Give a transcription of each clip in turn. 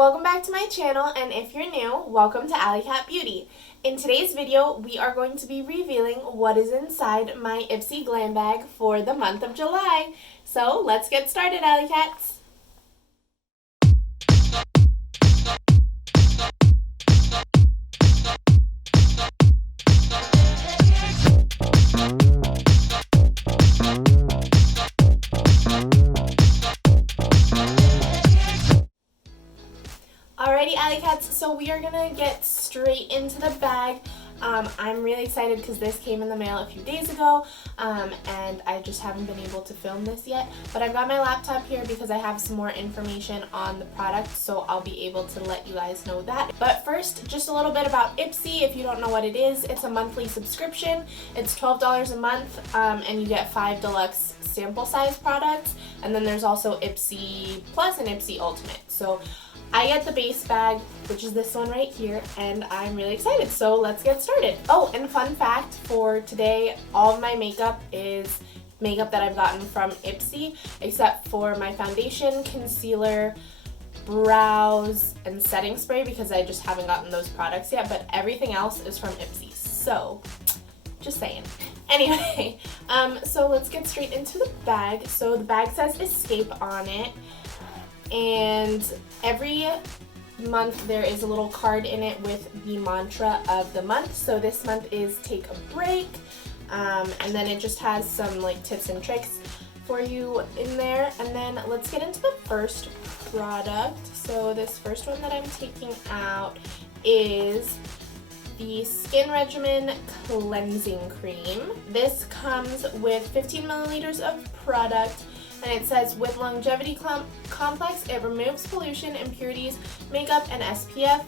Welcome back to my channel, and if you're new, welcome to AllyCat Beauty. In today's video, we are going to be revealing what is inside my IPSY Glam bag for the month of July. So let's get started, AllyCats. Alrighty, AllyCats, so we are gonna get straight into the bag. I'm really excited because this came in the mail a few days ago, and I just haven't been able to film this yet. But I've got my laptop here because I have some more information on the product, so I'll be able to let you guys know that. But first, just a little bit about IPSY. If you don't know what it is, it's a monthly subscription. It's $12 a month, and you get 5 deluxe sample size products. And then there's also IPSY Plus and IPSY Ultimate. So I get the base bag, which is this one right here, and I'm really excited, so let's get started. Oh, and fun fact for today, all of my makeup is makeup that I've gotten from IPSY, except for my foundation, concealer, brows, and setting spray, because I just haven't gotten those products yet, but everything else is from IPSY, so just saying. Anyway, so let's get straight into the bag. So the bag says Escape on it. And every month there is a little card in it with the mantra of the month. So this month is Take a Break, and then it just has some like tips and tricks for you in there. And then let's get into the first product. So this first one that I'm taking out is the Skin Regimen Cleansing Cream. This comes with 15 milliliters of product. And it says, with longevity complex, it removes pollution, impurities, makeup, and SPF.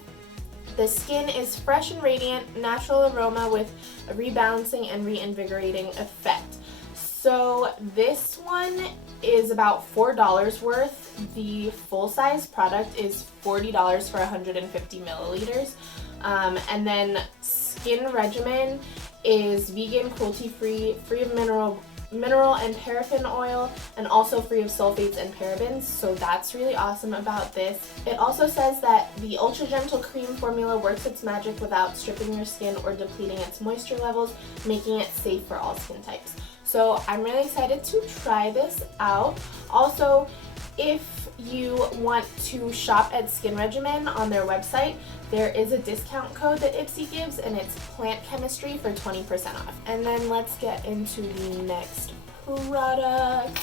The skin is fresh and radiant, natural aroma with a rebalancing and reinvigorating effect. So this one is about $4 worth. The full-size product is $40 for 150 milliliters. And then Skin Regimen is vegan, cruelty-free, free of mineral and paraffin oil, and also free of sulfates and parabens, so that's really awesome about this. It also says that the ultra gentle cream formula works its magic without stripping your skin or depleting its moisture levels, making it safe for all skin types. So I'm really excited to try this out. Also, if you want to shop at Skin Regimen on their website, there is a discount code that IPSY gives, and it's Plant Chemistry for 20% off. And then let's get into the next product.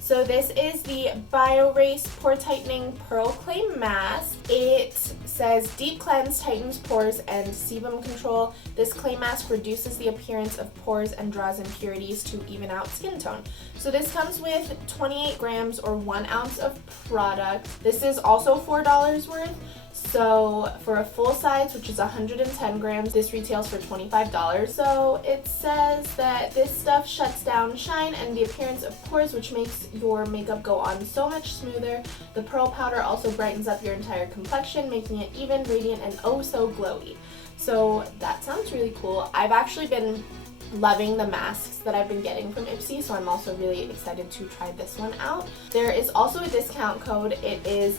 So this is the Biorace Pore Tightening Pearl Clay Mask. It says Deep Cleanse, tightens pores, and sebum control. This clay mask reduces the appearance of pores and draws impurities to even out skin tone. So this comes with 28 grams or 1 ounce of product. This is also $4 worth. So for a full size, which is 110 grams, this retails for $25. So it says that this stuff shuts down shine and the appearance of pores, which makes your makeup go on so much smoother. The pearl powder also brightens up your entire complexion, making it even, radiant, and oh so glowy. So that sounds really cool. I've actually been loving the masks that I've been getting from IPSY, so I'm also really excited to try this one out. There is also a discount code. It is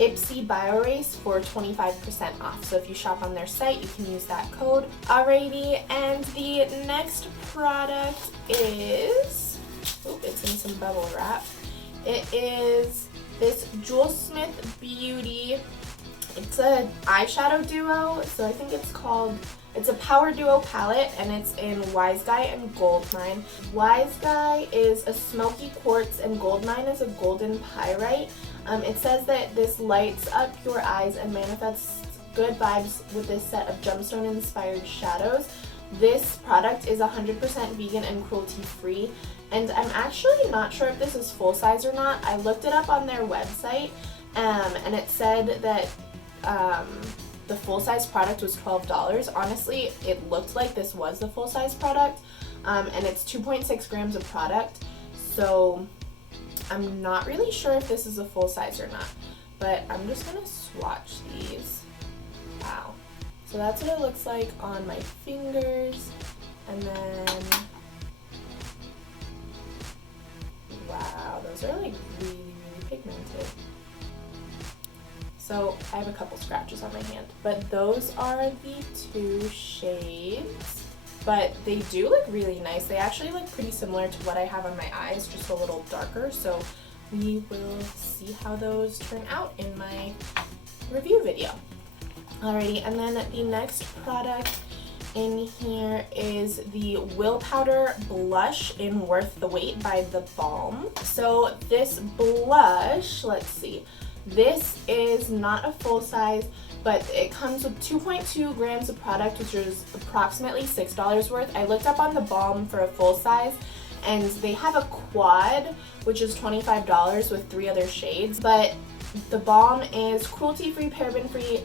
IPSY Biorace for 25% off. So if you shop on their site, you can use that code. Alrighty, and the next product is, it's in some bubble wrap. It is this Jules Beauty. It's a eyeshadow duo, so I think it's a Power Duo palette, and it's in Wise Guy and Goldmine. Wise Guy is a smoky quartz, and Goldmine is a golden pyrite. It says that this lights up your eyes and manifests good vibes with this set of gemstone-inspired shadows. This product is 100% vegan and cruelty-free, and I'm actually not sure if this is full-size or not. I looked it up on their website, and it said that the full-size product was $12. Honestly, it looked like this was the full-size product, and it's 2.6 grams of product, so I'm not really sure if this is a full size or not, but I'm just gonna swatch these. Wow. So that's what it looks like on my fingers, and then, wow, those are like really, really pigmented. So I have a couple scratches on my hand, but those are the two shades. But they do look really nice. They actually look pretty similar to what I have on my eyes, just a little darker. So we will see how those turn out in my review video. Alrighty, and then the next product in here is the Will Powder Blush in Worth the Wait by theBalm. So this blush, let's see, this is not a full size, but it comes with 2.2 grams of product, which is approximately $6 worth. I looked up on theBalm for a full size, and they have a quad, which is $25 with 3 other shades. But theBalm is cruelty-free, paraben-free,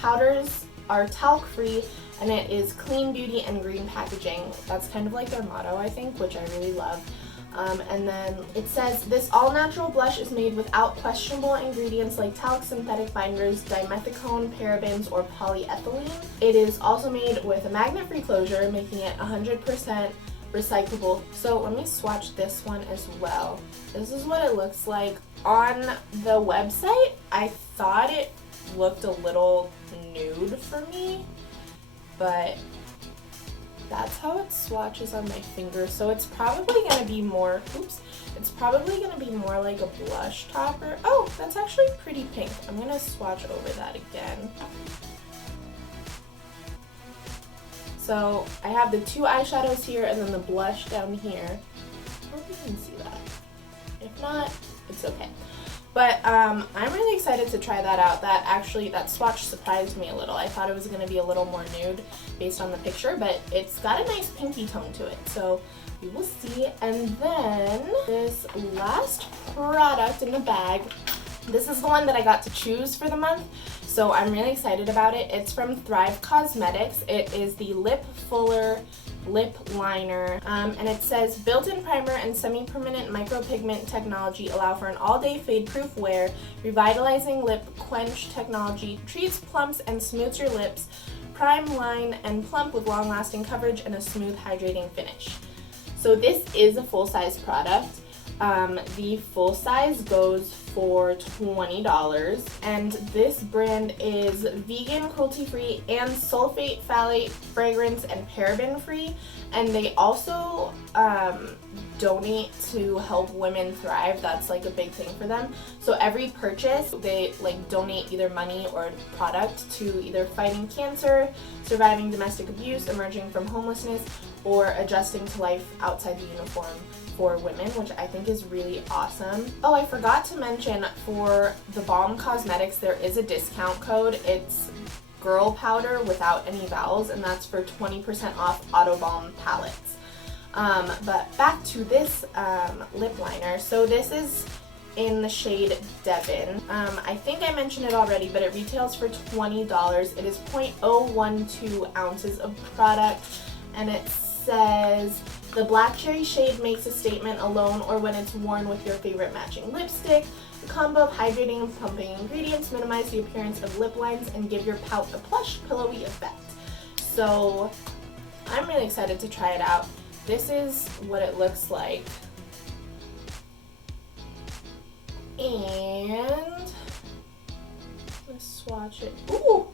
powders are talc-free, and it is clean beauty and green packaging. That's kind of like their motto, I think, which I really love. And then it says, this all-natural blush is made without questionable ingredients like talc, synthetic binders, dimethicone, parabens, or polyethylene. It is also made with a magnet-free closure, making it 100% recyclable. So let me swatch this one as well. This is what it looks like on the website. I thought it looked a little nude for me, but that's how it swatches on my finger. So it's probably gonna be more, it's probably gonna be more like a blush topper. Oh, that's actually pretty pink. I'm gonna swatch over that again. So I have the 2 eyeshadows here and then the blush down here. I hope you can see that. If not, it's okay. But I'm really excited to try that out. That swatch surprised me a little. I thought it was going to be a little more nude based on the picture, but it's got a nice pinky tone to it. So we will see. And then this last product in the bag, this is the one that I got to choose for the month. So I'm really excited about it. It's from Thrive Causemetics. It is the Lip Fuller lip liner, and it says built-in primer and semi-permanent micropigment technology allow for an all-day fade-proof wear. Revitalizing lip quench technology treats, plumps, and smooths your lips. Prime, line, and plump with long-lasting coverage and a smooth, hydrating finish. So this is a full-size product. The full size goes for $20, and this brand is vegan, cruelty-free, and sulfate, phthalate, fragrance, and paraben-free. And they also donate to help women thrive. That's like a big thing for them. So every purchase, they like donate either money or product to either fighting cancer, surviving domestic abuse, emerging from homelessness, or adjusting to life outside the uniform for women, which I think is really awesome. Oh, I forgot to mention, for theBalm Causemetics, there is a discount code. It's Girl Powder without any vowels, and that's for 20% off Autobalm palettes. But back to this lip liner. So this is in the shade Devin. I think I mentioned it already, but it retails for $20. It is 0.012 ounces of product, and it says, the black cherry shade makes a statement alone or when it's worn with your favorite matching lipstick. The combo of hydrating and plumping ingredients minimize the appearance of lip lines and give your pout a plush, pillowy effect. So I'm really excited to try it out. This is what it looks like. And let's swatch it. Ooh!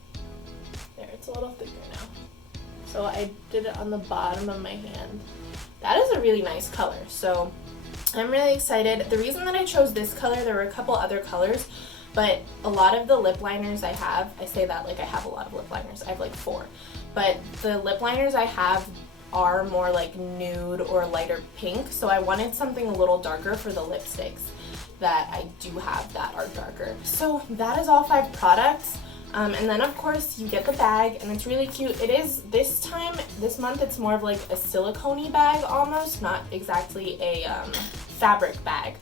There, it's a little thicker now. So I did it on the bottom of my hand. That is a really nice color, so I'm really excited. The reason that I chose this color, there were a couple other colors, but a lot of the lip liners I have, I say that like I have a lot of lip liners, I have like 4, but the lip liners I have are more like nude or lighter pink, so I wanted something a little darker for the lipsticks that I do have that are darker. So that is all 5 products. And then of course you get the bag, and it's really cute. It is, this month it's more of like a silicone-y bag almost, not exactly a fabric bag.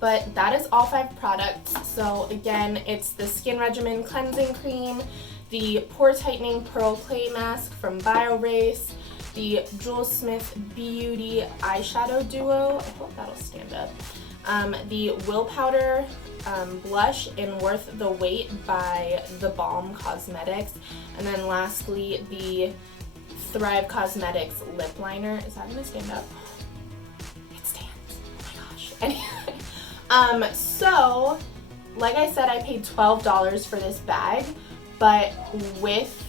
But that is all 5 products. So again, it's the Skin Regimen Cleansing Cream, the Pore Tightening Pearl Clay Mask from Biorace, the Jules Smith Beauty Eyeshadow Duo, I hope that'll stand up, the Will Powder Blush in Worth the Wait by theBalm Causemetics, and then lastly the Thrive Causemetics Lip Liner. Is that gonna stand up? It stands. Oh my gosh. Anyway, so like I said, I paid $12 for this bag, but with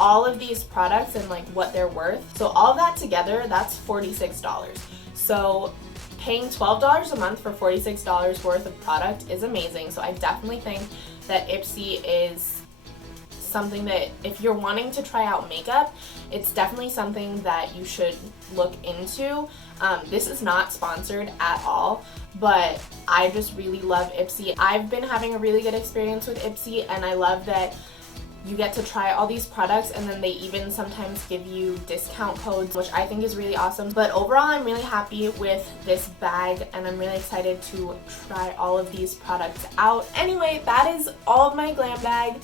all of these products and like what they're worth, so all of that together, that's $46. So paying $12 a month for $46 worth of product is amazing. So I definitely think that IPSY is something that if you're wanting to try out makeup, it's definitely something that you should look into. This is not sponsored at all, but I just really love IPSY. I've been having a really good experience with IPSY, and I love that you get to try all these products, and then they even sometimes give you discount codes, which I think is really awesome. But overall, I'm really happy with this bag, and I'm really excited to try all of these products out. Anyway, that is all of my glam bag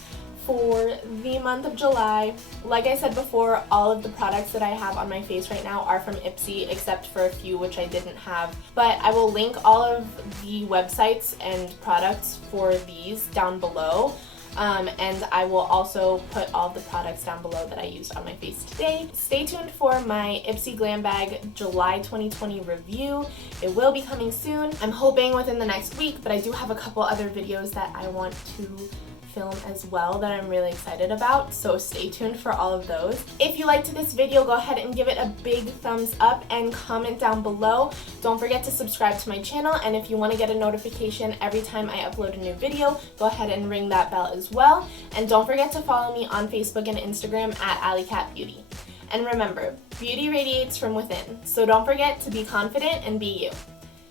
for the month of July. Like I said before, all of the products that I have on my face right now are from IPSY, except for a few which I didn't have. But I will link all of the websites and products for these down below. And I will also put all the products down below that I used on my face today. Stay tuned for my IPSY Glam Bag July 2020 review. It will be coming soon. I'm hoping within the next week, but I do have a couple other videos that I want to film as well that I'm really excited about, so stay tuned for all of those. If you liked this video, go ahead and give it a big thumbs up and comment down below. Don't forget to subscribe to my channel, and if you want to get a notification every time I upload a new video, go ahead and ring that bell as well. And don't forget to follow me on Facebook and Instagram at AllyCat Beauty. And remember, beauty radiates from within, so don't forget to be confident and be you.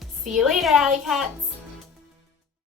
See you later, AllyCats!